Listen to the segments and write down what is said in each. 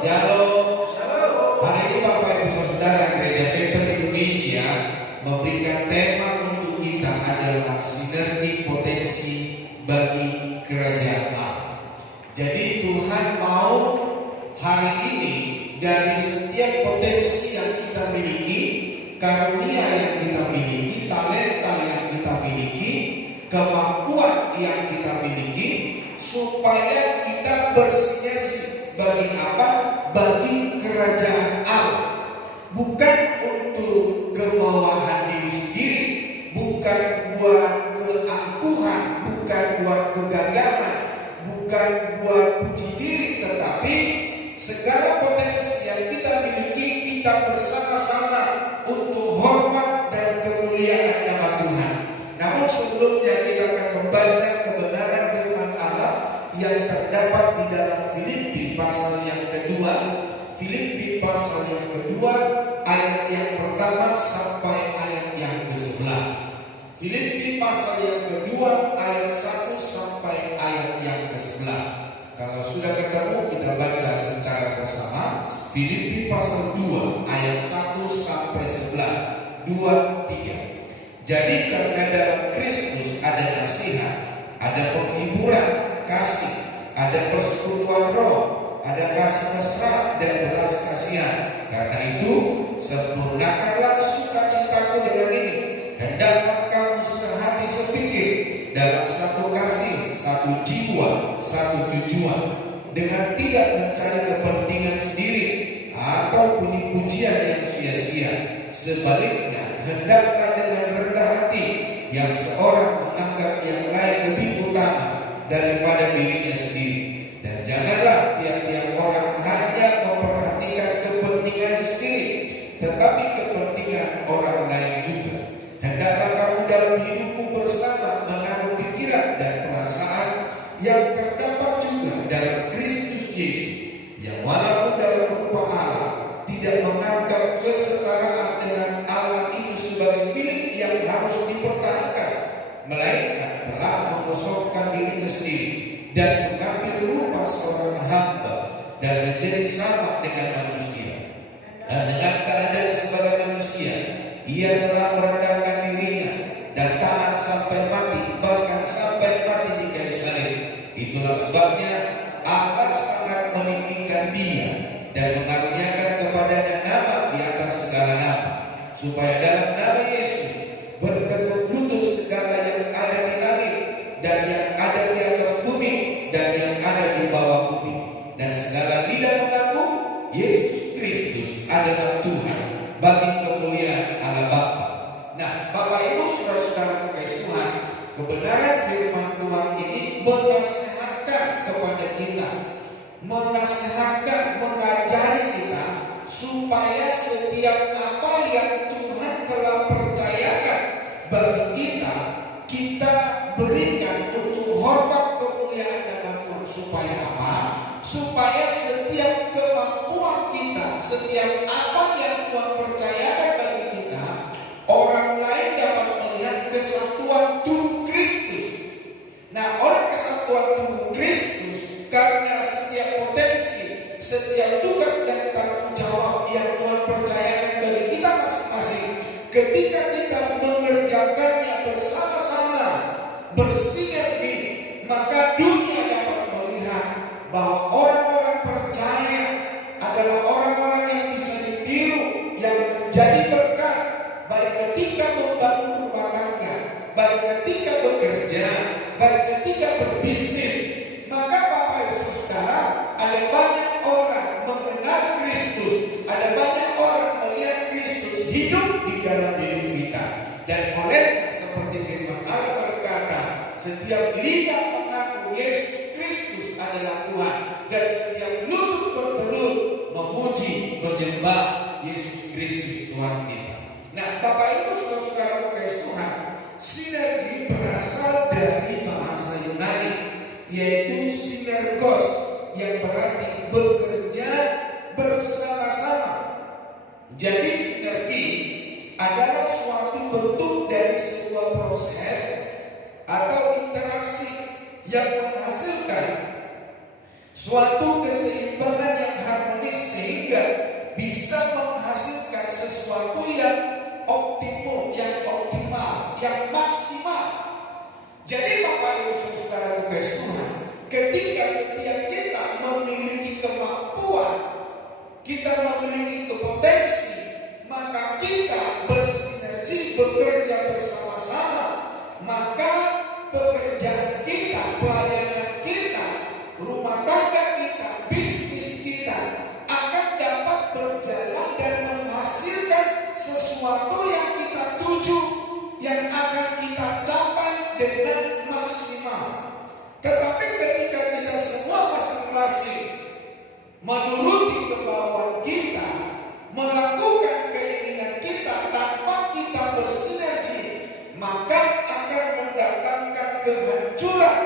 Shalom. Hari ini Bapak Ibu Saudara Gereja Bethel Indonesia memberikan tema untuk kita adalah sinergi potensi bagi kerajaan Allah. Jadi Tuhan mau hari ini dari setiap potensi yang kita miliki, karunia yang kita miliki, talenta yang kita miliki, kemampuan yang kita miliki, supaya kita bersinergi bagi apa? Bagi kerajaan Allah. Bukan untuk kemewahan diri sendiri, bukan buat keangkuhan, bukan buat kegagalan, bukan buat puji diri, tetapi segala potensi yang kita miliki kita bersama-sama untuk hormat dan kemuliaan nama Tuhan. Namun sebelumnya kita akan membaca kebenaran firman Allah yang terdapat di dalam Filipi pasal yang kedua. Filipi pasal yang kedua ayat yang pertama sampai ayat yang ke-11. Filipi pasal yang kedua ayat 1 sampai ayat yang ke-11. Kalau sudah ketemu kita baca secara bersama. Filipi pasal 2 ayat 1 sampai 11. 2, 3. Jadi karena dalam Kristus ada nasihat, ada penghiburan, kasih, ada persekutuan roh, ada kasih mesra dan belas kasihan. Karena itu sempurnakanlah sukacitaku dengan ini. Hendaklah kamu sehati sepikir dalam satu kasih, satu jiwa, satu tujuan, dengan tidak mencari kepentingan sendiri atau puji-pujian yang sia-sia. Sebaliknya, hendaklah dengan rendah hati yang seorang menganggap yang lain lebih utama daripada dirinya sendiri. Dan janganlah tiap-tiap orang hanya memperhatikan kepentingannya sendiri, tetapi kepentingan orang lain juga. Hendaklah kamu dalam hidupmu bersama menaruh pikiran dan perasaan yang terdapat juga dalam Kristus Yesus, yang walaupun dalam rupa Allah tidak menganggap kesetaraan dengan Allah itu sebagai milik yang harus dipertahankan, melainkan telah mengosongkan dirinya sendiri dan mengambil rupa seorang hamba dan menjadi sama dengan manusia. Dan dengan keadaan sebagai manusia, ia telah merendahkan dirinya dan taat sampai mati, bahkan sampai mati di kayu salib. Itulah sebabnya Allah sangat meninggikan dia dan mengaruniakan kepadanya nama di atas segala nama, supaya dalam nama Yesus bertekuk lutut segala yang ada di langit dan yang ada di atas bumi dan yang ada di bawah bumi, dan segala lidah mengaku Yesus Kristus adalah Tuhan, bagi kemuliaan Allah Bapa. Nah, Bapak Ibu saudara-saudara kekasih Tuhan, kebenaran firman Tuhan ini menasihatkan kepada kita, menasihatkan, mengajari kita supaya setiap apa yang Tuhan telah percayakan bagi kita, kita berikan untuk hormat kemuliaan nama Tuhan. Supaya apa? Supaya setiap kemampuan kita, setiap apa yang Tuhan percayakan bagi kita, orang lain dapat melihat kesatuan tubuh Kristus. Nah, oleh kesatuan tubuh Kristus, karena setiap potensi, setiap tugas dan tanggung jawab yang Tuhan percayakan bagi kita masing-masing, ketika kita mengerjakannya bersama-sama, bersinergi, maka dunia dapat melihat bahwa orang-orang percaya adalah orang-orang yang bisa ditiru, yang menjadi berkat, baik ketika membangun rumah tangga, baik ketika bekerja, baik ketika berbisnis. Maka Bapak Ibu Saudara, ada banyak orang mengenal Kristus, ada banyak orang melihat Kristus hidup di dalam hidup kita. Dan oleh seperti firman Allah berkata, setiap lidah mengaku Yesus Kristus adalah Tuhan, dan setiap lutut bertelut memuji, menyembah Yesus Kristus Tuhan kita. Nah, Bapak Ibu saudara-saudara kekasih Tuhan, sinergi berasal dari bahasa Yunani, yaitu sinergos, yang berarti bekerja bersama-sama. Jadi sinergi adalah suatu bentuk dari sebuah proses atau interaksi yang menghasilkan suatu keseimbangan yang harmonis menuruti kemauan kita, melakukan keinginan kita tanpa kita bersinergi, maka akan mendatangkan kehancuran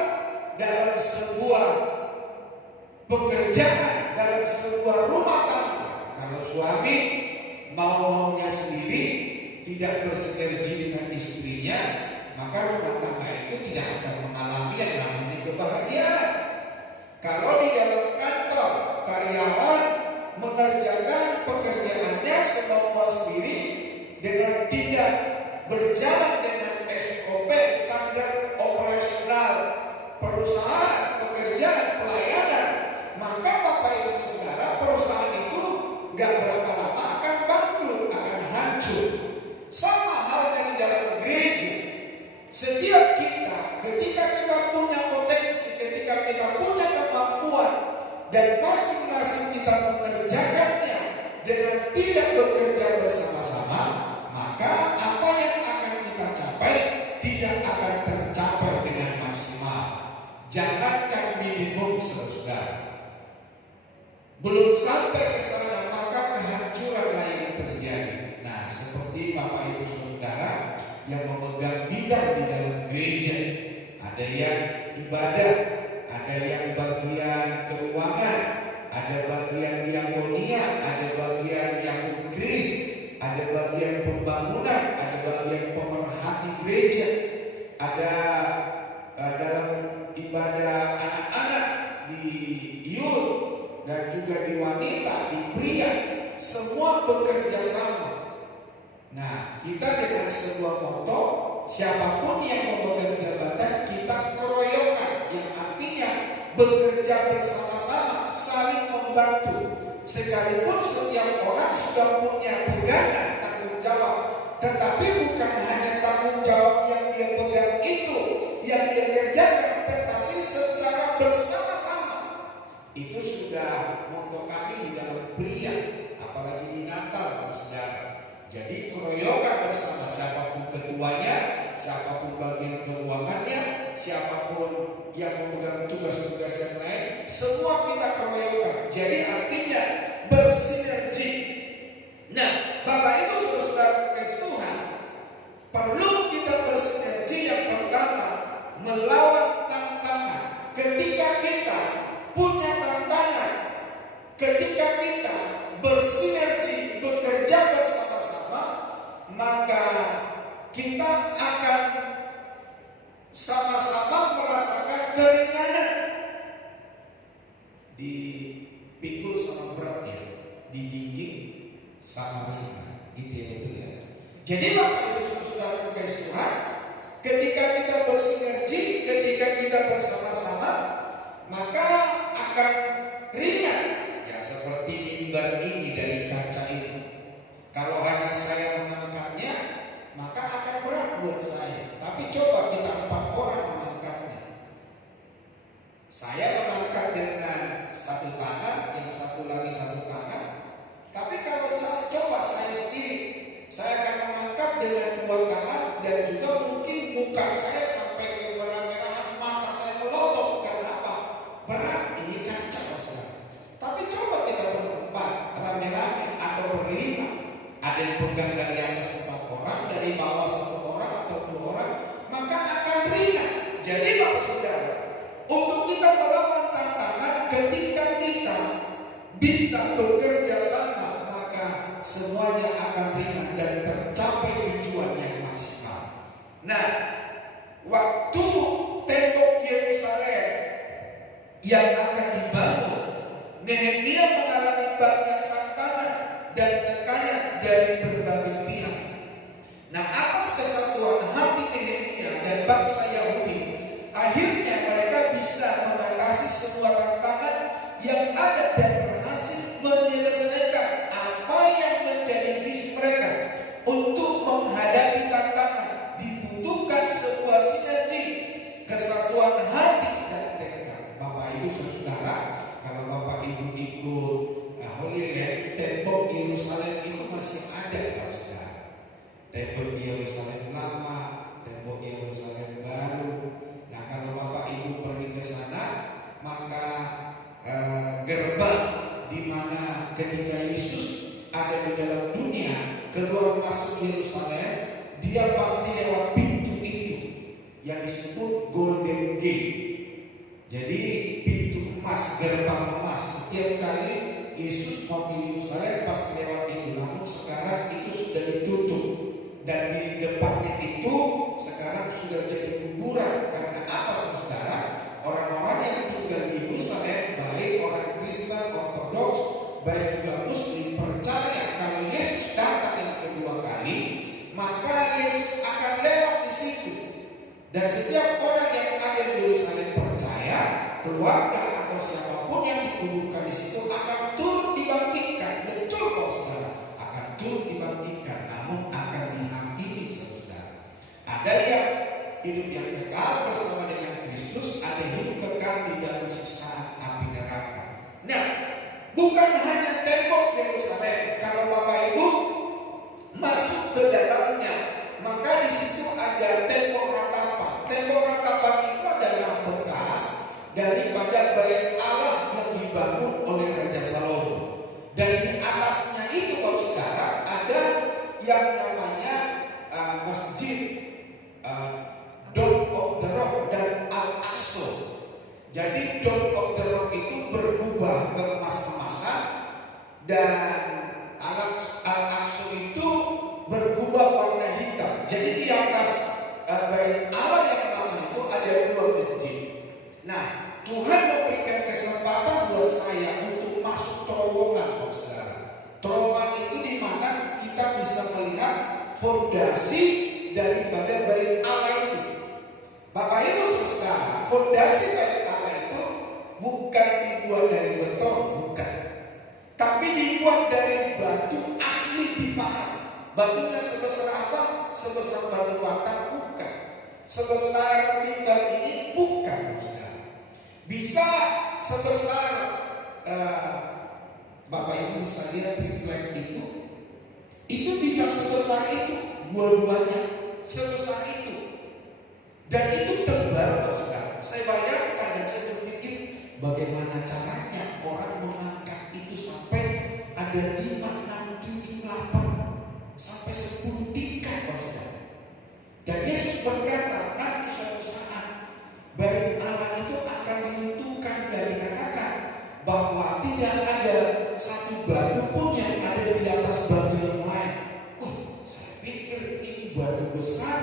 dalam sebuah pekerjaan, dalam sebuah rumah tangga. Kalau suami mau-maunya sendiri, tidak bersinergi dengan istrinya, maka rumah tangga itu tidak akan mengalami yang namanya kebahagiaan. Kalau di dalam kantor karyawan mengerjakan pekerjaannya semau sendiri dengan tidak berjalan dengan SOP, standar operasional perusahaan, pekerjaan, pelayanan, maka Bapak Ibu Saudara, perusahaan itu gak berapa lama akan bangkrut, akan hancur. Sama halnya di dalam gereja. Setiap kita, ketika kita punya potensi, ketika kita punya kemampuan, dan masing-masing kita mengerjakannya dengan tidak bekerja bersama-sama, maka apa yang akan kita capai tidak akan tercapai dengan maksimal. Jangankan minimum, saudara. Belum sampai ke sana, maka kehancuranlah yang terjadi. Nah, seperti Bapak Ibu Saudara yang memegang bidang di dalam gereja, ada yang ibadah, ada yang bagian keuangan, ada bagian diakonia, ada bagian yang Kris, ada bagian pembangunan, ada bagian pemerhati gereja, ada dalam ibadah anak-anak di youth dan juga di wanita, di pria, semua bekerja sama. Nah, kita dengan sebuah moto, siapapun yang memegang jabatan, kita keroyokan, yang artinya bekerja bersama-sama, saling membantu. Sekalipun setiap orang sudah punya pegangan tanggung jawab, tetapi bukan hanya tanggung jawab yang dia pegang itu yang dia kerjakan, tetapi secara bersama-sama. Itu sudah moto kami di dalam pria, apalagi di Natal, Bapak Saudara. Jadi keroyokan bersama, siapapun ketuanya, siapapun bagian keuangannya, siapapun yang memegang tugas-tugas yang lain, semua kita keroyokan. Jadi artinya bersinergi. Nah, Bapak Ibu Saudara kasih Tuhan, perlu kita bersinergi. Yang pertama, melawan tantangan. Ketika kita punya tantangan, ketika kita bersinergi, bekerja bersama-sama, maka kita akan sama-sama merasakan keringanan. Dipikul sama berat ya, dijinjing sama ringan, gitu ya, betul ya. Jadi Bapak Ibu Saudara kasih Tuhan, ketika kita bersinergi, ketika kita bersama-sama, maka akan ringan. Ya, seperti mimbar ini dari kaca ini. Kalau hanya saya mengangkatnya, maka akan berat buat saya. Tapi coba kita 4 orang mengangkatnya. Saya mengangkat dengan satu tangan, yang satu lagi satu tangan. Tapi kalau coba saya sendiri, saya akan mengangkat dengan 2 tangan, dan juga mungkin muka saya sampai ke merah-merahan, mata saya melotot. Karena apa? Berat, ini kaca, saudara. Tapi coba kita berempat, rame-rame atau berlima. Ada yang pegang dari atas 4 orang, dari bawah 1 orang atau 2 orang, maka akan ringan. Jadi Bapak Saudara, untuk kita melawan tantangan, ketika kita bisa bekerja sama, maka semuanya akan ringan dan tercapai tujuan yang maksimal. Nah, waktu tembok Yerusalem yang akan dibangun, Nehemia mengalami banyak tantangan dan tekanan dari berbagai pihak. Nah, atas kesatuan hati Nehemia dan bangsa Yahudi, akhirnya mereka bisa mengatasi semua tantangan yang ada dan berhasil menyelesaikan apa yang menjadi visi mereka. Untuk menghadapi tantangan dibutuhkan sebuah sinergi, kesatuan hati dan tekad. Bapak Ibu Saudara, kalau Bapak Ibu ikut Holy Land, tembok Yerusalem itu masih ada, Bapak Saudara. Tembok Yerusalem lama, tembok Yerusalem baru. Nah, kalau Bapak Ibu pergi ke sana, maka gerbang ketika Yesus ada di dalam dunia, keluar masuk Yerusalem, dia pasti lewat pintu itu yang disebut Golden Gate. Jadi pintu emas, gerbang emas. Setiap kali Yesus mau ke Yerusalem pasti lewat itu. Namun sekarang itu sudah ditutup, dan di depannya itu sekarang sudah jadi kuburan. Karena apa, saudara? Orang-orang yang tinggal di Yerusalem, baik orang Kristen, Ortodoks, baik juga Muslim, percaya kalau Yesus datang yang kedua kali, maka Yesus akan lewat di situ. Dan setiap orang yang ada di Yerusalem percaya, keluarga atau siapapun yang dikuburkan di situ akan turut dibangkitkan. Betul kok saudara, akan turut dibangkitkan, namun akan dihakimi saudara. Ada yang hidup yang kekal bersama dengan Kristus, ada yang hidup kekal di dalam siksaan api neraka. Nah, bukan hanya tembok Yerusalem. Kalau Bapak Ibu masuk ke dalamnya, maka di situ ada tembok ratapan. Tembok ratapan itu adalah bekas daripada bait Allah yang dibangun oleh Raja Salomo. Dan di atasnya itu, kalau saudara, ada yang namanya masjid Dome of the Rock dan Al-Aqsa. Jadi Dome of the Rock itu berubah keemas-emasan, dan Al-Aqsa itu berubah warna hitam. Jadi di atas bait Allah yang lama itu ada dua masjid. Nah, Tuhan memberikan kesempatan buat saya untuk masuk terowongan, saudara. Terowongan itu di mana kita bisa melihat fondasi daripada bait Allah itu. Bapak Ibu saudara, fondasi bait Allah itu bukan dibuat dari beton, bukan. Tapi dibuat dari batu asli dipahat. Batunya sebesar apa? Sebesar batu batang, bukan. Sebesar mimbar ini, bukan, saudara. Bisa sebesar Bapak Ibu bisa lihat triplek itu bisa sebesar itu, dua-duanya sebesar itu, dan itu tebal, saudara. Saya bayangkan dan saya berpikir bagaimana caranya orang mengangkat itu sampai ada 5, 6, 7, 8 sampai 10 tingkat, saudara. Dan Yesus berkata, nanti suatu saat bait Allah itu akan diruntuhkan dan dikatakan bahwa tidak ada satu batu pun yang ada di atas batu yang lain. Saya pikir ini batu besar,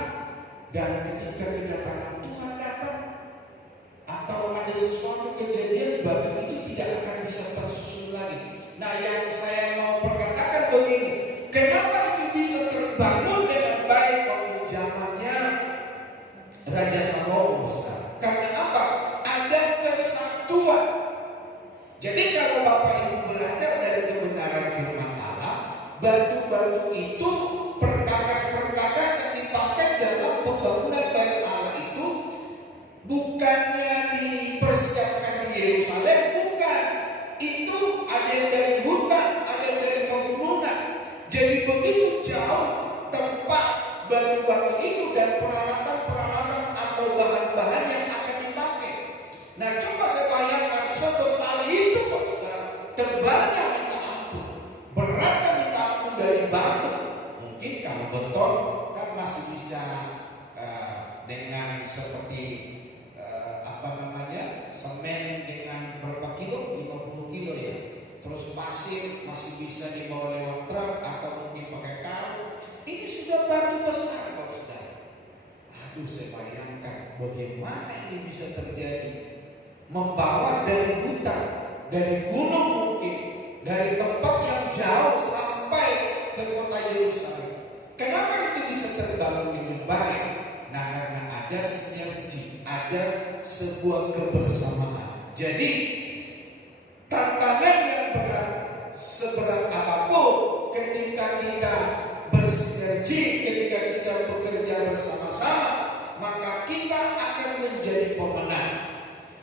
dan ketika kedatangan Tuhan datang atau ada sesuatu kejadian, batu itu tidak akan bisa tersusun lagi. Nah, yang saya mau perkatakan begini, kenapa itu bisa terbangun dengan baik waktu zamannya Raja Salomo, saudara? Karena apa? Ada kesatuan. Jadi kalau Bapak Ibu belajar dari kebenaran firman Allah, batu-batu itu, perkakas-perkakas yang dipakai dalam pembangunan bait Allah itu bukannya dipersiapkan di Yerusalem, bukan. Itu ada yang dari hutan, ada yang dari pegunungan. Jadi begitu jauh tempat batu-batu itu dan peralatan-peralatan atau bahan-bahan yang akan dipakai. Nah, coba saya bayangkan sebesar itu, Pak Saudara, tebalnya minta ampun, beratnya minta ampun dari batu. Mungkin kalau beton kan masih bisa dengan seperti semen dengan berapa kilo? 50 kilo ya. Terus pasir masih bisa dibawa lewat truk atau mungkin pakai karung. Ini sudah batu besar, Pak Saudara. Aduh, saya bayangkan bagaimana ini bisa terjadi. Membawa dari hutan, dari gunung mungkin, dari tempat yang jauh sampai ke kota Yerusalem. Kenapa itu bisa terbangun dengan baik? Nah, karena ada sinergi, ada sebuah kebersamaan. Jadi tantangan yang berat, seberat apapun, ketika kita bersinergi, ketika kita bekerja bersama-sama, maka kita akan menjadi pemenang.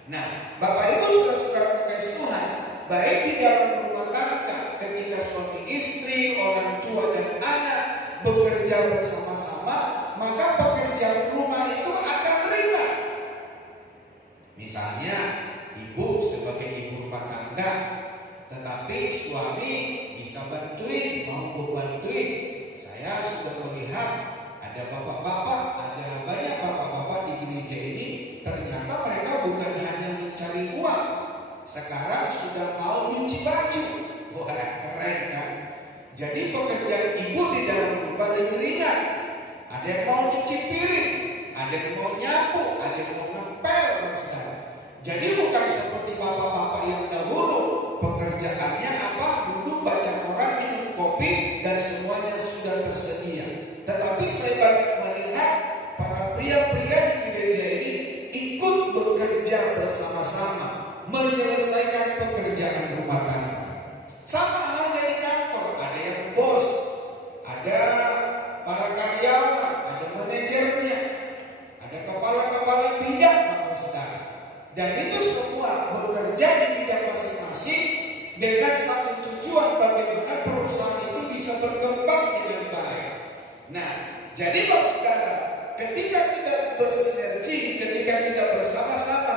Nah, Bapak Ibu saudara-saudara kasih Tuhan, baik di dalam rumah tangga, ketika suami istri, orang tua dan anak bekerja bersama-sama, maka pekerjaan rumah itu akan ringan. Misalnya, ibu sebagai ibu rumah tangga, tetapi suami bisa bantuin, mau bantuin. Saya sudah melihat ada bapak-bapak, ada banyak bapak-bapak di gereja ini. Ternyata mereka bukan hanya mencari uang, sekarang sudah mau nyuci baju. Wah, keren kan? Jadi pekerjaan ibu di dalam rumah lebih ringan. Ada yang mau cuci piring, ada yang mau nyapu, ada yang mau ngepel, saudara. Jadi bukan seperti bapak-bapak yang dahulu, pekerjaannya apa? Duduk baca koran, minum kopi, dan semuanya sudah tersedia. Tetapi saya banyak melihat para pria-pria di gereja ini ikut bekerja bersama-sama, menyelesaikan pekerjaan rumah tangga. Sama halnya di kantor, ada yang bos, ada para karyawan, ada manajernya, ada kepala-kepala bidang, saudara. Dan itu semua bekerja di bidang masing-masing dengan satu tujuan, bagaimana perusahaan itu bisa berkembang dengan baik. Nah, jadi Bapak Saudara, ketika kita bersinergi, ketika kita bersama-sama,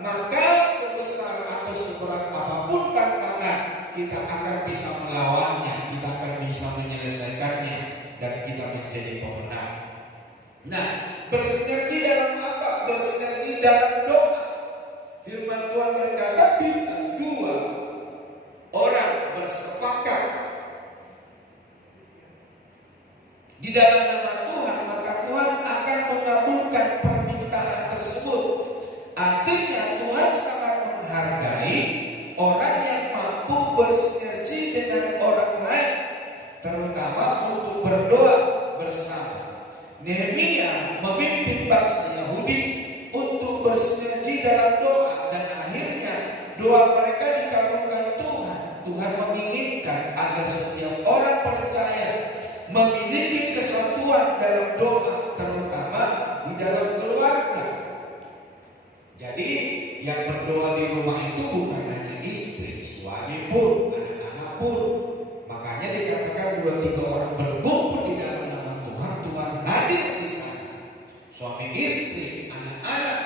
maka sebesar atau seberat apapun tantangan, kita akan bisa melawannya, kita akan bisa menyelesaikannya, dan kita menjadi pemenang. Nah, bersinergi dalam apa? Bersinergi dalam doa. Firman Tuhan berkata, bila dua orang bersepakat di dalam nama Tuhan, maka Tuhan akan mengabulkan permintaan tersebut. Artinya Tuhan sangat menghargai orang yang mampu bersinergi dengan orang lain, terutama untuk berdoa bersama. Nehemia memimpin bangsa Yahudi untuk bersinergi dalam doa, dan akhirnya doa mereka dikabulkan Tuhan. Tuhan menginginkan agar setiap orang percaya memiliki kesatuan dalam doa, terutama di dalam keluarga. Jadi yang berdoa di rumah itu bukan hanya istri, suami pun, anak-anak pun. Makanya dikatakan 2-3 orang berkumpul di dalam nama Tuhan, Tuhan hadir di sana. Suami istri, anak-anak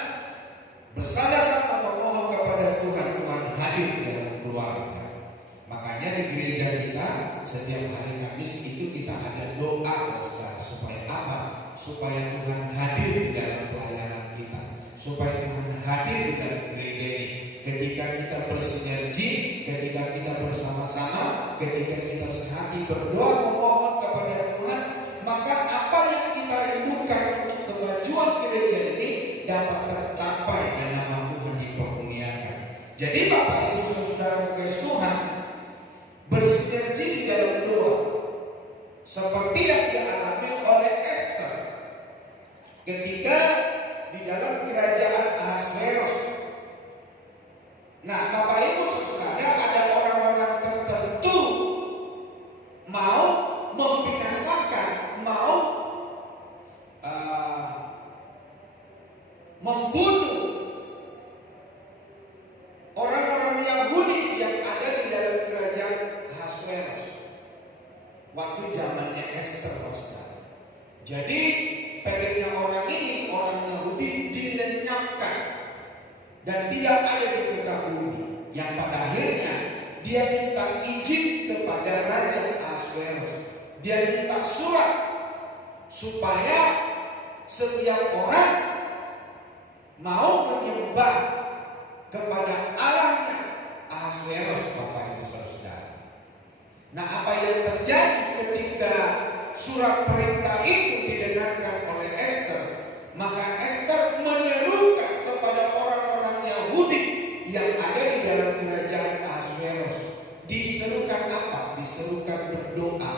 bersama-sama memohon kepada Tuhan, Tuhan hadir dalam keluarga. Makanya di gereja kita setiap hari Kamis itu kita ada doa, saudara. Supaya apa? Supaya Tuhan hadir di dalam pelayanan kita, supaya Tuhan hadir di dalam gereja ini. Ketika kita bersinergi, ketika kita bersama-sama, ketika kita sehati berdoa memohon kepada Tuhan, maka apa yang kita rindukan untuk kemajuan gereja ini dapat tercapai dan nama Tuhan dipermuliakan. Jadi Bapak Ibu Saudara kekasih Tuhan, bersinergi di dalam doa seperti yang dialami oleh Esther ketika di dalam kerajaan Ahasveros. Nah, Bapak Ibu Saudara, ada orang-orang tertentu mau membinasakan, mau membunuh orang-orang Yahudi yang ada di dalam kerajaan Ahasveros waktu zamannya Esther, saudara. Jadi pengennya orang ini, orang Yahudi, dilenyapkan dan tidak ada di muka bumi. Yang pada akhirnya dia minta izin kepada Raja Ahasveros. Dia minta surat supaya setiap orang mau menyembah kepada Allahnya Ahasveros, Bapak Ibu Saudara. Nah, apa yang terjadi ketika surat perintah itu didengarkan oleh Esther? Maka Esther menyerukan kepada orang-orang Yahudi yang ada di dalam kerajaan Ahasveros. Diserukan apa? Diserukan berdoa.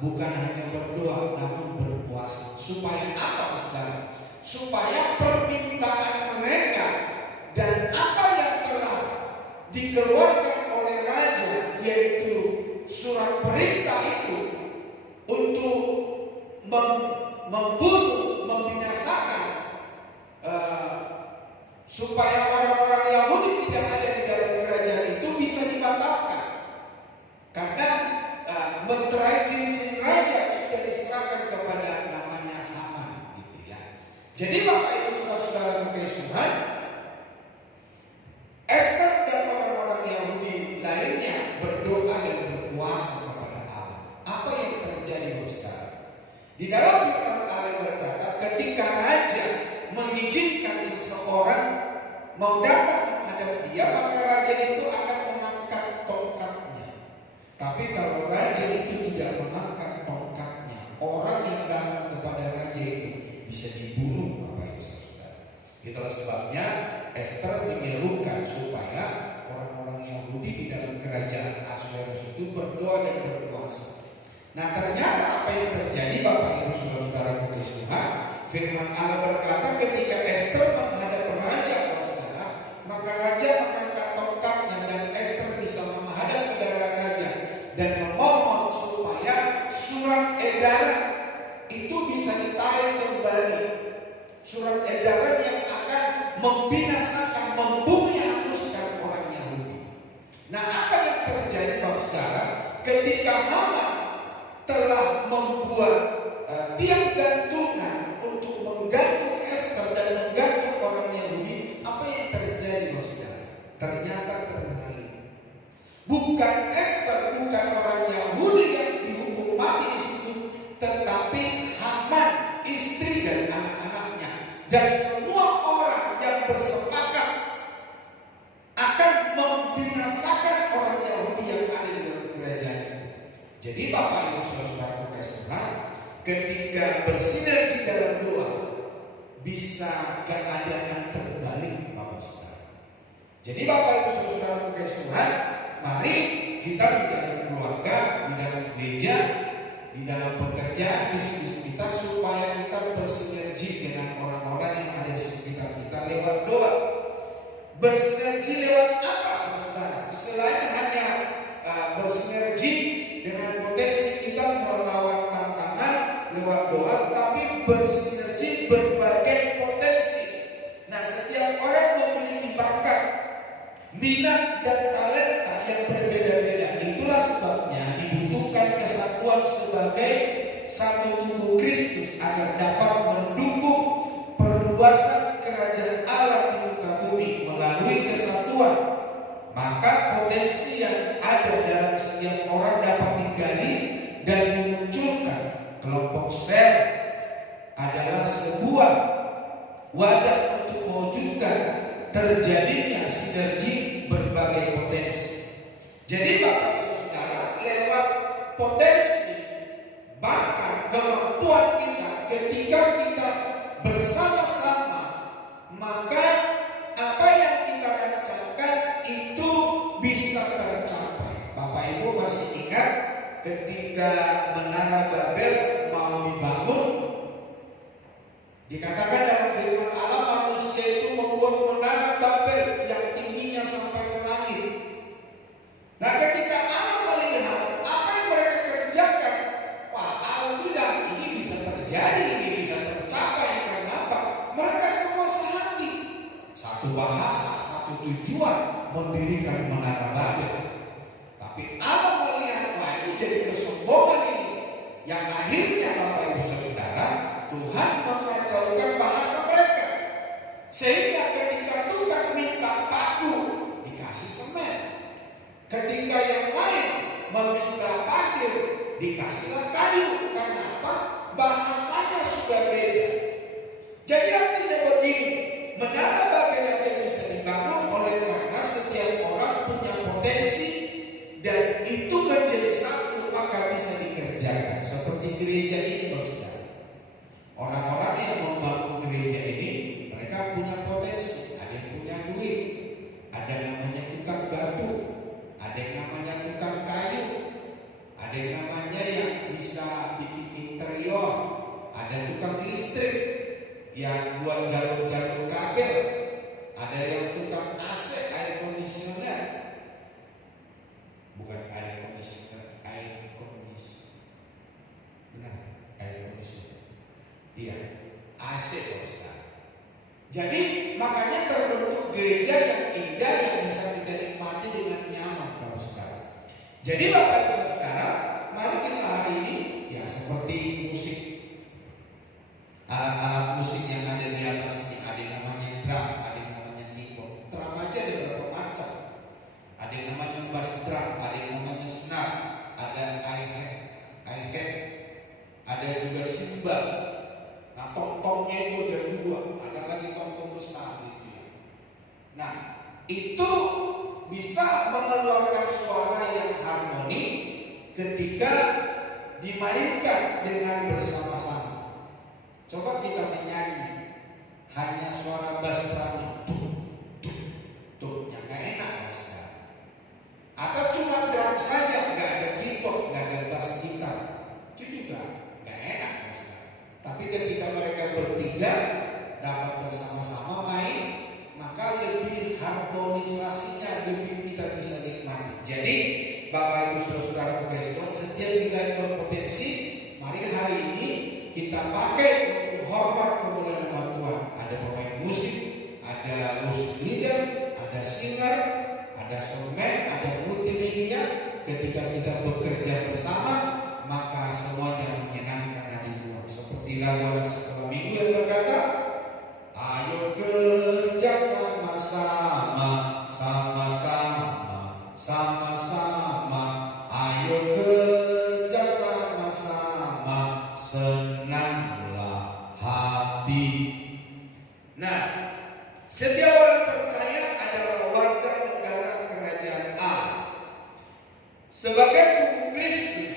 Bukan hanya berdoa, namun berpuasa. Supaya apa, saudara? Supaya permintaan mereka dan apa yang telah dikeluarkan oleh raja, yaitu surat perintah itu untuk membunuh, membinasakan, supaya orang-orang Yahudi tidak ada di dalam kerajaan itu, bisa dibatalkan. Karena meterai cincin raja sudah diserahkan kepada namanya Haman, gitu ya. Jadi Bapak Ibu Saudara kekasih Tuhan, Esther dan orang-orang Yahudi lainnya berdoa dan berpuasa Nah ternyata apa yang terjadi Bapak Ibu Saudara-saudara kekasih Tuhan, firman Allah berkata ketika Esther menghadap raja, saudara, maka raja mengangkat tongkatnya dan Esther bisa menghadap ke raja dan memohon supaya surat edaran itu bisa ditarik kembali. Surat edaran yang akan membinasakan, membunuh, hapuskan orang Yahudi. Nah apa yang terjadi Bapak Saudara ketika Haman telah membuat tiang gantungan untuk menggantung Esther dan menggantung orang Yahudi, apa yang terjadi Bapak Saudara? Ternyata terbalik. Bukan Esther, bukan orang Yahudi yang dihukum mati di situ, tetapi Haman, istri dan anak-anaknya, dan semua orang yang bersepakat akan membinasakan orang Yahudi yang ada di dalam kerajaan itu. Jadi Bapak Ibu Saudara kekasih Tuhan, ketika bersinergi dalam doa, bisa keadaan terbalik Bapak Saudara. Jadi Bapak Ibu Saudara kekasih Tuhan, mari kita di dalam keluarga, di dalam gereja, di dalam pekerjaan bisnis kita, supaya kita bersinergi dengan orang-orang yang ada di sekitar kita lewat doa. Bersinergi lewat apa saudara? Selain hanya bersinergi dengan potensi kita melawan tantangan lewat doa, tapi bersinergi berbagai potensi. Nah setiap orang memiliki bakat, minat dan talenta yang berbeda-beda. Itulah sebabnya dibutuhkan kesatuan sebagai satu tubuh Kristus agar dapat mendukung perluasan kerajaan Allah di muka bumi melalui kesatuan. Maka potensi yang ada dalam setiap orang dapat digali dan dimunculkan. Kelompok sel adalah sebuah wadah untuk mewujudkan terjadinya sinergi berbagai potensi. Jadi Bapak Saudara, lewat potensi, bahkan kemampuan kita, ketika kita bersama-sama, maka apa yang kita rancangkan itu bisa tercapai. Bapak Ibu masih ingat ketika Menara Babel mau dibangun, dikatakan dalam firman Allah manusia itu membuat Menara Babel yang tingginya sampai ke langit. Nah ketika Allah melihat apa yang mereka kerjakan, wah Allah bilang ini bisa terjadi, ini bisa tercapai. Karena apa? Mereka semua sehati, satu bahasa, satu tujuan, mendirikan Menara Babel. Tapi Allah melihat, wah ini jadi kesombongan ini, yang akhirnya Bapak Ibu Saudara, Tuhan mengacaukan bahasa mereka. Sehingga ketika tukang minta paku, dikasih semen. Ketika yang lain meminta pasir, dikasihlah kayu. Karena apa? Bahasanya sudah beda. Jadi artinya begini, Menara Babel aja bisa dibangun oleh karena setiap orang punya potensi dan itu menjadi satu, maka bisa dikerjakan. Seperti gereja ini Bapak Saudara. Orang-orang yang membangun gereja ini, mereka punya potensi. Ada yang punya duit, ada yang namanya tukang batu, ada yang namanya tukang kayu, ada yang namanya yang bisa bikin interior, ada tukang listrik yang buat jalur-jalur kabel, ada yang tukang AC, air conditioner, bukan air conditioner, air conditioner, benar, air conditioner, iya, AC Bapak. Jadi makanya terbentuk gereja yang indah yang bisa kita nikmati dengan nyaman Bapak Saudara. Jadi Bapak Ibu Saudara, mari kita hari ini ya seperti musik, alat-alat musik yang ada di atas ini, ada yang namanya drum, ada yang namanya keyboard. Drum aja ada beberapa macam. Ada yang namanya bass drum, ada yang namanya snare, ada hi-hat, ada juga cymbal. Nah tong-tongnya itu ada dua, ada lagi tong-tong besar gitu ya. Nah itu bisa mengeluarkan suara yang harmoni ketika dimainkan dengan bersama-sama. Coba kita menyanyi hanya suara bass drumnya, yang gak enak Ustaz. Atau cuma drum saja, gak ada keyboard, gak ada bass gitar. Bapak Ibu Saudara kasih Tuhan, setiap kita yang berpotensi, mari hari ini kita pakai untuk hormat kemuliaan nama Tuhan. Ada pemain musik, ada worship leader, ada singer, ada soundman, ada multimedia. Ketika kita bekerja bersama, maka semuanya menyenangkan hati Tuhan. Seperti lagu anak sekolah minggu yang berkata, ayo kerja sama-sama, sama-sama, sama-sama, ayo kerja sama-sama, senanglah hati. Nah, setiap orang percaya adalah warga negara kerajaan Allah. Sebagai tubuh Kristus,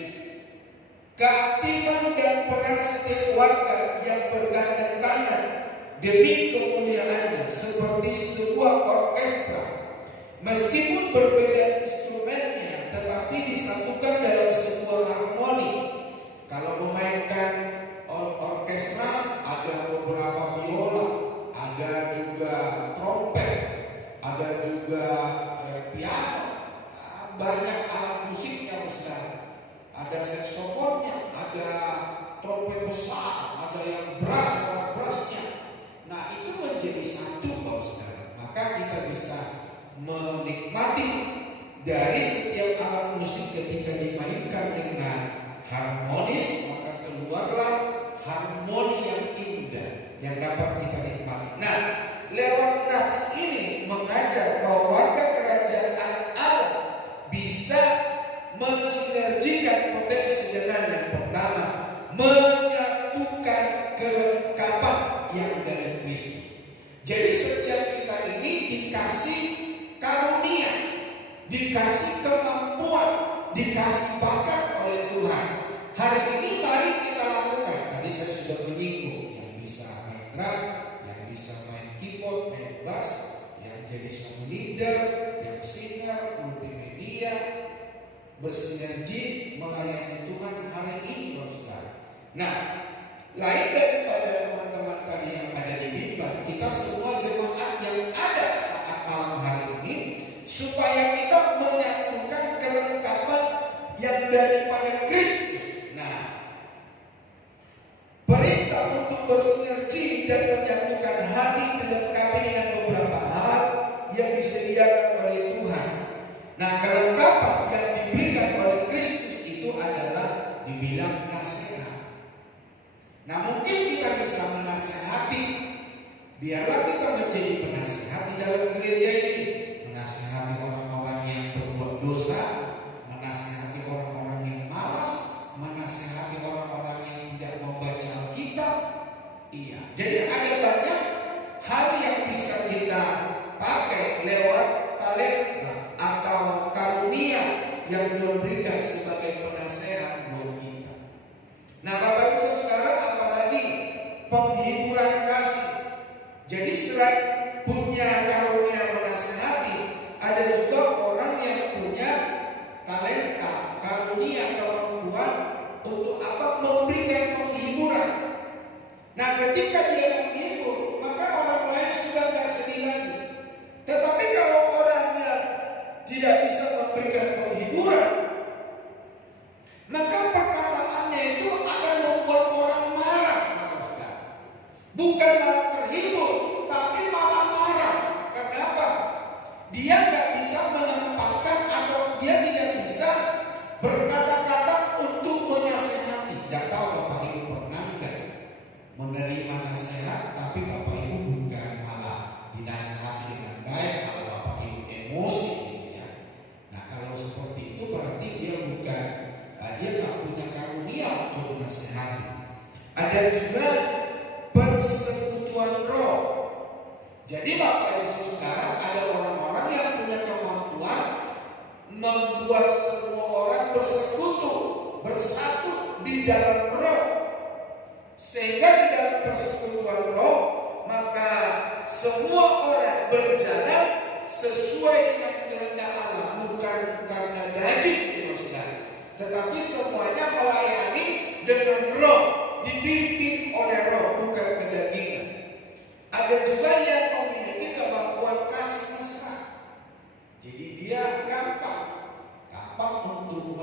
keaktifan dan peran setiap warga yang bergandeng tangan demi kemuliaannya seperti sebuah orkestra. Meskipun berbeda instrumennya, tetapi disatukan dalam sebuah harmoni. Kalau memainkan orkestra, ada beberapa biola, ada juga trompet, ada juga piano, banyak alat musiknya Saudara. Ada saksofonnya, ada trompet besar, ada yang brassnya. Nah, itu menjadi satu Saudara. Maka kita bisa menikmati dari setiap alat musik ketika dimainkan dengan harmonis, maka keluarlah harmoni yang indah yang dapat kita nikmati. Nah, lewat nats ini mengajar bahwa warga kerajaan Allah bisa mensinergikan potensi dengan yang pertama, menyatukan kelengkapan yang dari Kristus. Jadi setiap kita ini dikasih karunia, dikasih kemampuan, dikasih bakat oleh Tuhan. Hari ini mari kita lakukan. Tadi saya sudah menyinggung yang bisa main drum, yang bisa main keyboard, main bass, yang jadi sound leader, yang singer, multimedia, bersinergi melayani Tuhan hari ini Saudara. Nah, lain daripada teman-teman tadi yang ada di mimbar, kita semua jemaat yang ada saat malam hari ini, supaya kita menyatukan kelengkapan yang daripada Kristus. Nah, perintah untuk bersinergi dan menyatukan hati dilengkapi dengan beberapa hal yang disediakan oleh Tuhan. Nah, kelengkapan yang diberikan oleh Kristus itu adalah dibilang nasihat. Nah, mungkin kita bisa menasihati. Biarlah kita menjadi penasihat di dalam gereja ini. Menasihati orang-orang yang berbuat dosa, menasihati orang-orang yang malas, menasihati orang-orang yang tidak mau baca Alkitab. Iya. Jadi ada banyak hal yang bisa kita pakai lewat talenta atau karunia yang diberikan sebagai penasehat buat kita. Nah, Bapak Ibu Saudara, apalagi penghiburan kasih. Jadi selain punya karunia menasehati, ada juga orang yang punya talenta, karunia, kemampuan untuk apa? Memberikan penghiburan. Nah, ketika dia menghibur, maka orang lain sudah tidak sedih lagi. Tetapi kalau orangnya tidak bisa memberikan penghiburan, maka perkataannya itu akan membuat orang marah. Bukan malah terhibur, tapi malah marah. Kenapa? Dia nggak bisa menempatkan atau dia tidak bisa berkata-kata untuk menasehati. Tidak tahu Bapak Ibu pernah nggak menerima nasihat, tapi Bapak Ibu bukan malah dinasehati dengan baik, kalau Bapak Ibu emosi, gitu ya. Nah, kalau seperti itu berarti dia bukan, dia nggak punya karunia untuk menasehati. Ada juga persekutuan roh. Jadi Bapak Ibu Saudara, ada orang-orang yang punya kemampuan membuat semua orang bersekutu, bersatu di dalam roh. Sehingga di dalam persekutuan roh, maka semua orang berjalan sesuai dengan kehendak Allah, bukan karena daging, tetapi semuanya melayani dengan roh, dipimpin oleh roh, bukan kedagingan. Ada juga yang memiliki kemampuan kasih mesra. Jadi dia gampang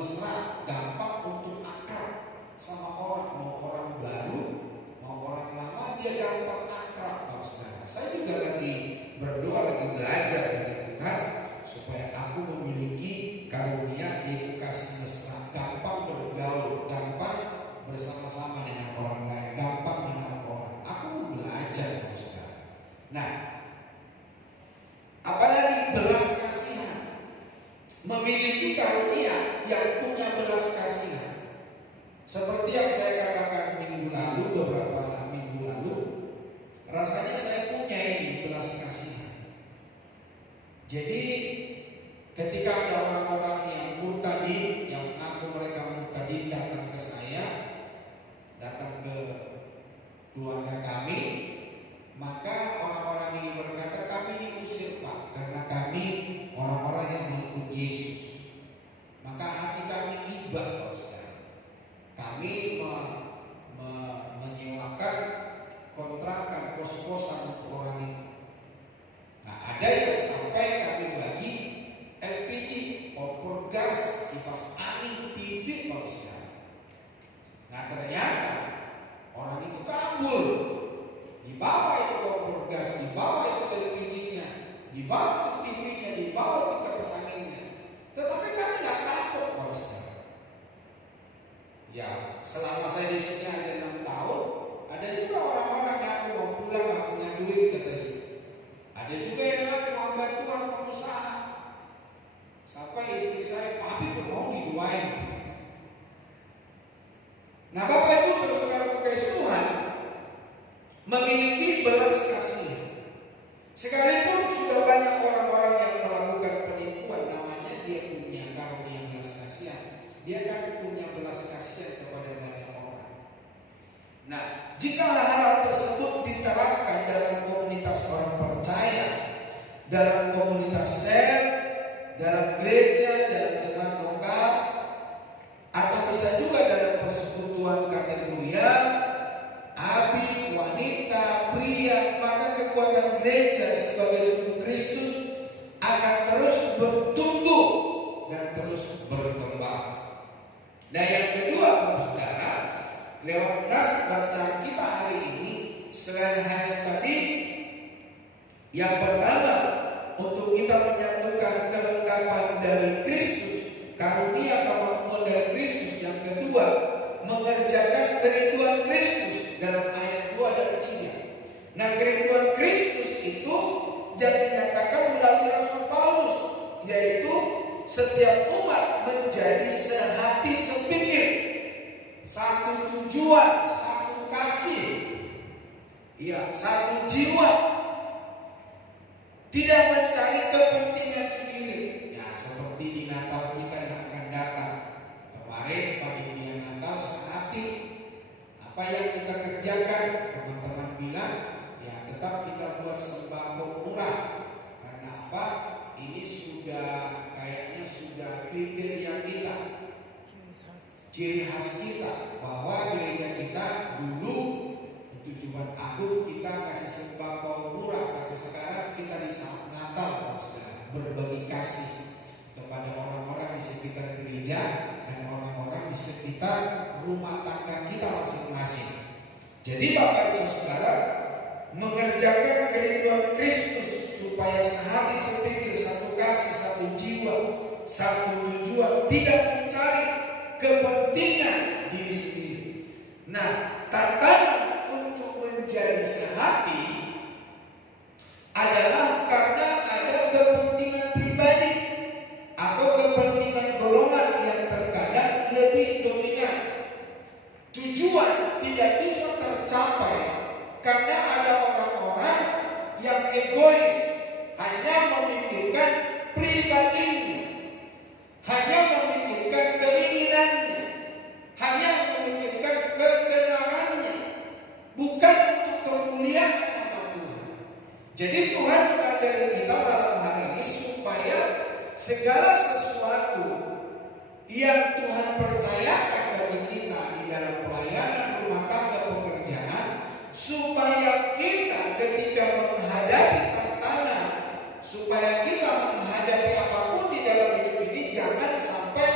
mesra, gampang untuk akrab sama orang, mau orang baru, mau orang lama, dia gampang akrab, Pak Saudara. Saya juga lagi berdoa, lagi belajar dari Tuhan supaya aku memiliki karunia yaitu kasih mesra, gampang bergaul, gampang bersama-sama dengan orang lain, gampang menolong orang. Aku mau belajar, Pak Saudara. Nah, apalagi belas kasihan, memiliki karunia yang punya belas kasihan. Seperti yang saya katakan minggu lalu, beberapa minggu lalu, rasanya saya punya ini belas kasihan. Jadi ketika ada orang-orang yang murtadin, yang mengaku mereka murtadin datang ke saya, datang ke keluarga kami, maka orang-orang ini berkata, kami diusir Pak, karena kami orang-orang yang mengikut Yesus. Maka hati kami iba, Pak Saudara. Kami menyewakan kontrakan kos-kosan untuk orang itu. Nah, ada yang sampai kami bagi LPG, kompor gas, kipas angin, TV, Pak Saudara. Nah, ternyata orang itu kabur. Dibawa itu kompor gas, dibawa itu LPG-nya, dibawa itu TV-nya, dibawa itu kipas anginnya. Tetapi kami nggak kapok, Pak Saudara. Ya, selama saya di sini ada 6 tahun, ada juga orang-orang yang mau pulang nggak punya duit katanya. Ada juga yang ngaku hamba Tuhan pengusaha. Sampai istri saya, papi kok mau diduain. Nah, Bapak Ibu saudara-saudara kekasih Tuhan, memiliki belas kasihan. Sekalipun sudah banyak orang-orang yang melakukan penipuan, namanya dia punya karunia belas kasihan. Dia kan punya belas kasihan kepada banyak orang. Nah, jikalau hal tersebut diterapkan dalam komunitas orang percaya, dalam komunitas sel, dalam gereja, dalam jemaat lokal, atau bisa juga dalam persekutuan kategorial, abi, wanita, pria, maka kekuatan gereja sebagai tubuh Kristus akan terus bertumbuh dan terus berkembang. Nah, yang kedua, Bapak Saudara, lewat nas bacaan kita hari ini, selain hanya tadi yang pertama untuk kita menyatukan kelengkapan dari Kristus, karunia kemampuan dari Kristus. Yang kedua, mengerjakan kerinduan Kristus dalam ayat 2 dan 3. Nah, kerinduan Kristus itu yang dinyatakan melalui Rasul Paulus, yaitu setiap umat menjadi sehati sepikir, satu tujuan, satu kasih, ya, satu jiwa, tidak mencari kepentingan sendiri. Ya, seperti di Natal kita yang akan datang kemarin, panitia Natal sehati. Apa yang kita kerjakan, teman-teman bilang, ya tetap kita buat sembako murah. Karena apa? Ini sudah kayaknya sudah kriteria kita, ciri khas kita, bahwa gereja kita dulu untuk Jumat Agung kita kasih sembako murah, tapi sekarang kita di saat Natal berbagi kasih kepada orang-orang di sekitar gereja dan orang-orang di sekitar rumah tangga kita masing-masing. Jadi Bapak Ibu Saudara, mengerjakan kerinduan Kristus supaya sehati sepikir, satu kasih, satu jiwa, satu tujuan, tidak mencari kepentingan diri sendiri. Nah, tantangan untuk menjadi sehati adalah karena ada kepentingan pribadi atau kepentingan golongan yang terkadang lebih dominan. Tujuan tidak bisa tercapai karena ada orang-orang yang egois, hanya memikirkan pribadinya, hanya memikirkan keinginannya, hanya memikirkan ketenarannya, bukan untuk kemuliaan nama Tuhan. Jadi Tuhan mengajari kita malam hari ini supaya segala sesuatu yang Tuhan percayakan bagi kita di dalam pelayanan rumah tangga pekerjaan, supaya kita ketika menghadapi tantangan, supaya kita menghadapi apapun di dalam hidup ini, jangan sampai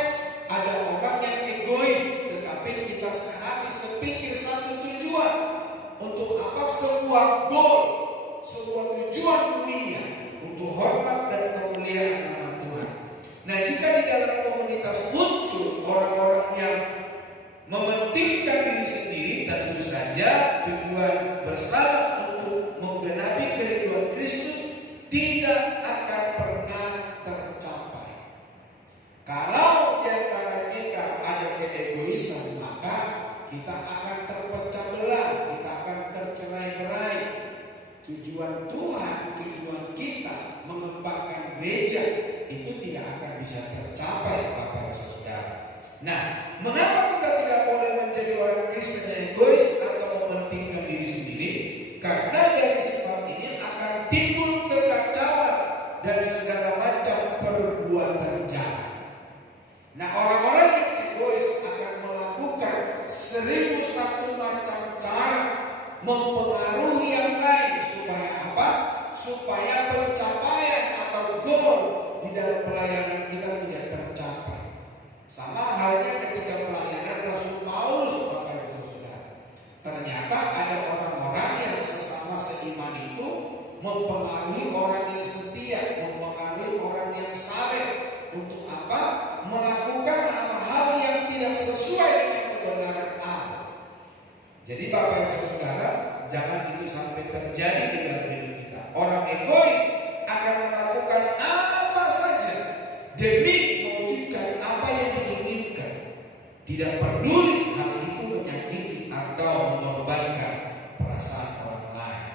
ada mempengaruhi yang lain. Supaya apa? Supaya pencapaian atau goal di dalam pelayanan kita tidak tercapai. Sama halnya ketika pelayanan Rasul Paulus, Bapak Ibu Saudara. Ternyata ada orang-orang yang sesama seiman itu mempengaruhi orang yang setia, mempengaruhi orang yang saleh. Untuk apa? Melakukan hal-hal yang tidak sesuai dengan kebenaran Allah. Jadi Bapak Ibu Saudara, jangan itu sampai terjadi di dalam hidup kita. Orang egois akan melakukan apa saja demi mewujudkan apa yang diinginkan. Tidak peduli hal itu menyakiti atau mengorbankan perasaan orang lain.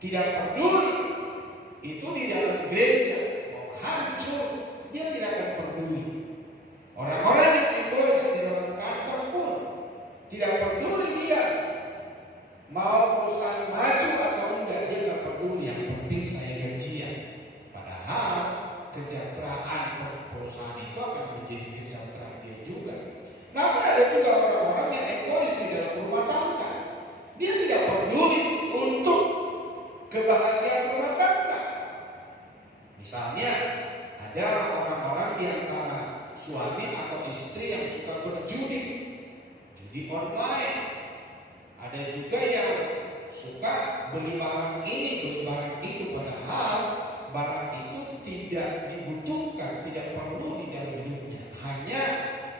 Tidak peduli itu di dalam gereja mau hancur, dia tidak akan peduli. Orang-orang yang egois di dalam kantor pun tidak peduli dia mau perusahaan maju atau enggak, dia nggak peduli. Yang penting saya gajian. Padahal kesejahteraan perusahaan itu akan menjadi kesejahteraan dia juga. Namun ada juga orang-orang yang egois di dalam rumah tangga. Dia tidak peduli untuk kebahagiaan rumah tangga. Misalnya ada orang-orang di antara suami atau istri yang suka berjudi, judi online. Ada juga yang suka beli barang ini, beli barang itu, padahal barang itu tidak dibutuhkan, tidak perlu di dalam hidupnya. Hanya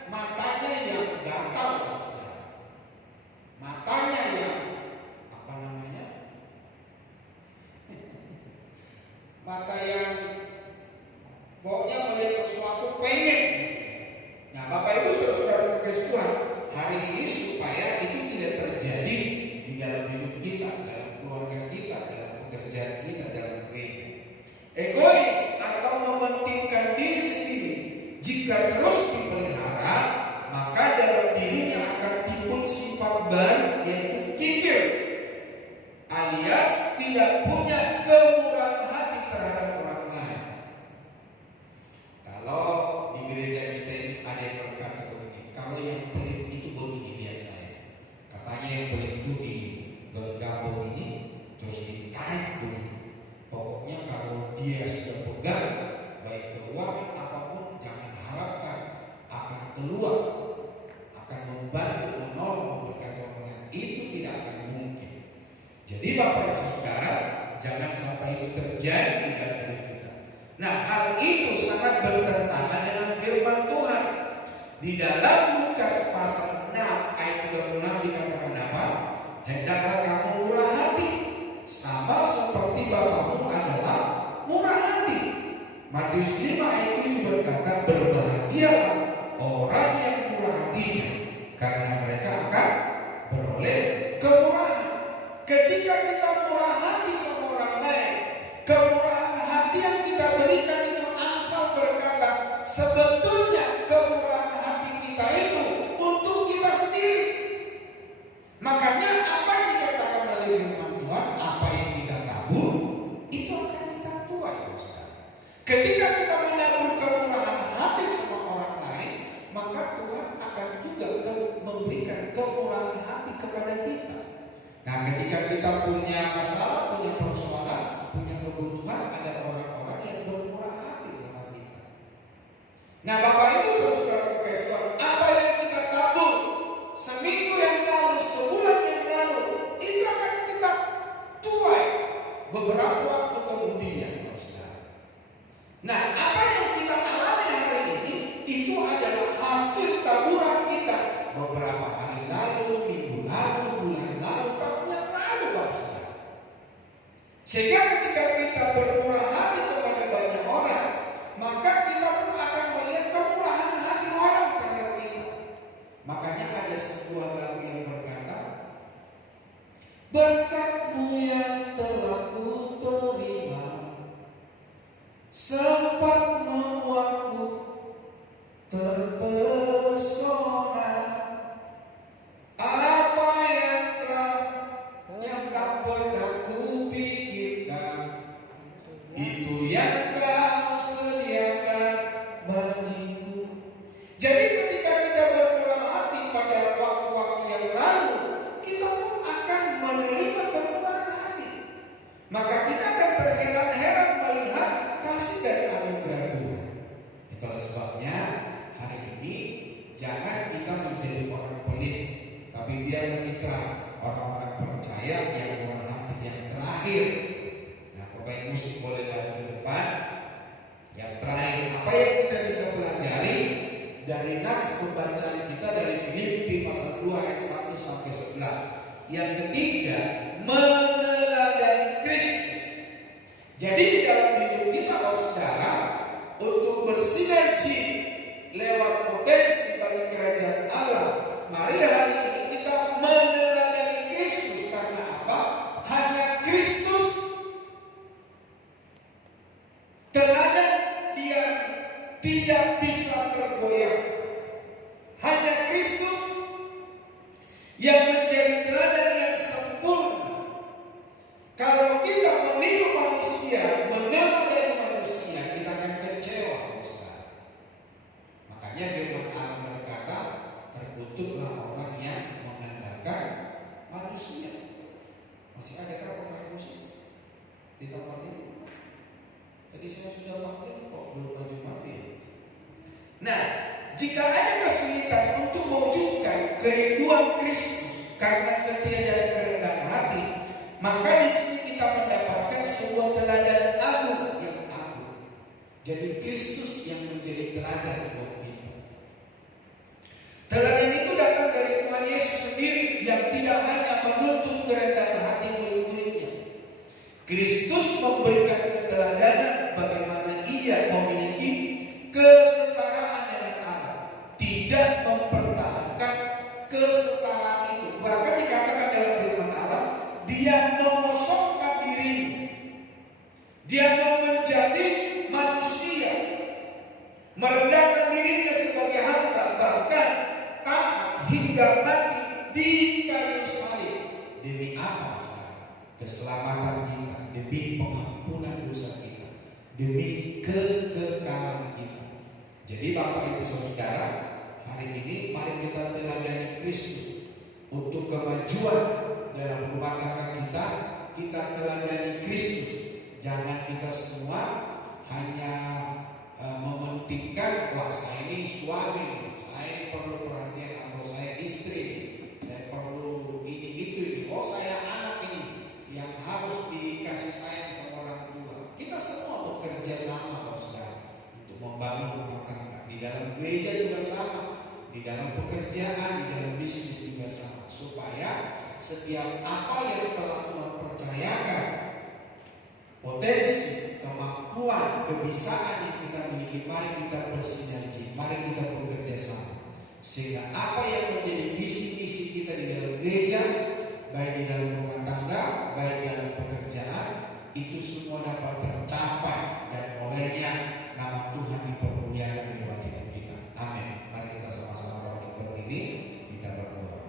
matanya yang gatal, saudara. Matanya yang apa namanya? Mata yang pokoknya melihat sesuatu pengen. Nah, Bapak Ibu saudara kasih Tuhan, hari ini supaya itu tidak terjadi di dalam hidup kita, dalam keluarga kita, dalam pekerjaan kita, dalam gereja. Egois atau mementingkan diri sendiri jika terus dipelihara, maka dalam dirinya akan timbul sifat baru, yaitu kikir, alias tidak punya kemurahan hati terhadap orang lain. Kalau di gereja kita ini ada yang berkata begini, kalau yang pelit itu begini, lihat saya. Katanya yang pelit itu di gambung ini terus ditarik dulu. Pokoknya kalau dia sudah pegang baik keuangan apapun, jangan harapkan akan keluar, akan membantu, menolong, memberkati orang lain. Itu tidak akan mungkin. Jadi Bapak Ibu Saudara, jangan sampai itu terjadi di dalam hidup kita. Nah, hal itu sangat bertentangan dengan firman Tuhan. Di dalam Lukas pasal 6 ayat 36 dikatakan apa? Hendaklah kamu murah hati, sama seperti Bapamu adalah murah hati. Matius 5 ayat 7 berkata, berbahagialah orang yang murah hatinya, karena mereka akan beroleh kemurahan. Ketika kita murah hati sama orang lain, kemurahan hati yang kita berikan itu, Amsal berkata, sebetulnya kemurahan hati kita itu untuk kita sendiri. Makanya apa yang dikatakan oleh firman Tuhan, apa yang kita tabur itu akan kita tuai, saudara. Ketika kita menabur kemurahan hati sama orang lain, maka Tuhan akan juga memberikan kemurahan hati kepada kita. Nah, ketika kita punya masalah, punya persoalan, punya kebutuhan, ada orang-orang yang bermurah hati sama kita. Nah, Bapak Ibu saudara kasih Tuhan, apa yang kita tabur seminggu yang lalu, sebulan yang lalu, itu akan kita tuai beberapa waktu kemudian, saudara. Nah, apa yang kita alami hari ini itu adalah hasil taburan kita beberapa hari lalu, minggu lalu, bulan lalu, tahun yang lalu, saudara. maka kita akan terheran-heran melihat kasih dan anugerah Tuhan. Itulah sebabnya hari ini jangan kita menjadi orang pelit, tapi biarlah kita orang-orang percaya yang murah hati yang terakhir. Nah, pemain musik boleh maju ke depan. Yang terakhir, apa yang kita bisa pelajari dari nats pembacaan kita dari Filipi pasal 2 ayat 1 sampai 11. Yang ketiga, meneladani Kristus. Jadi di dalam hidup kita, saudara, untuk bersinergi lewat potensi bagi kerajaan Allah, mari hari ini kita meneladani Kristus. Karena apa? Hanya Kristus teladan yang tidak bisa tergoyah. Hanya Kristus yang menjadi teladan yang sempurna. Kalau kita meniru manusia, meneladani manusia, kita akan kecewa, saudara. Makanya firman Allah berkata, terkutuklah orang yang mengandalkan manusia. Masih adakah pemain musik di tempat ini? Tadi saya sudah panggil kok belum maju-maju ya. Nah, jika ada kesulitan untuk mewujudkan kerinduan Kristus karena ketiadaan kerendahan hati, maka di sini kita mendapatkan sebuah teladan agung yang agung. Jadi Kristus yang menjadi teladan buat kita. Teladan itu datang dari Tuhan Yesus sendiri yang tidak hanya menuntut kerendahan hati murid-muridnya. Kristus memberikan keteladanan bagaimana ia memiliki kesetaraan dengan Allah, tidak mempertahankan kesetaraan itu. Bahkan dikatakan dalam firman Allah, dia mengosongkan dirinya, dia mau menjadi manusia, merendahkan dirinya sebagai hamba, bahkan taat hingga mati di kayu salib. Demi apa? Keselamatan kita, demi pengampunan dosa kita, demi kekekalan kita. Jadi Bapak Ibu Saudara, hari ini mari kita teladani Kristus untuk kemajuan dalam rumah tangga kita. Kita teladani Kristus. Jangan kita semua hanya mementingkan, wah saya ini suami, saya ini perlu perhatian, atau saya istri, saya perlu ini itu ini, oh saya anak ini yang harus dikasih sayang sama orang tua. Kita semua bekerja sama, saudara, untuk membangun rumah tangga. Di dalam gereja juga sama, di dalam pekerjaan, di dalam bisnis juga sama, supaya setiap apa yang telah Tuhan percayakan, potensi, kemampuan, kebisaan yang kita miliki, mari kita bersinergi, mari kita bekerja sama, sehingga apa yang menjadi visi misi kita di dalam gereja, baik di dalam rumah tangga, baik dalam pekerjaan, itu semua dapat tercapai dan olehnya nama Tuhan dipermuliakan lewat hidup kita. Amin. Mari kita sama-sama bangkit berdiri, kita berdoa.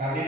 Kami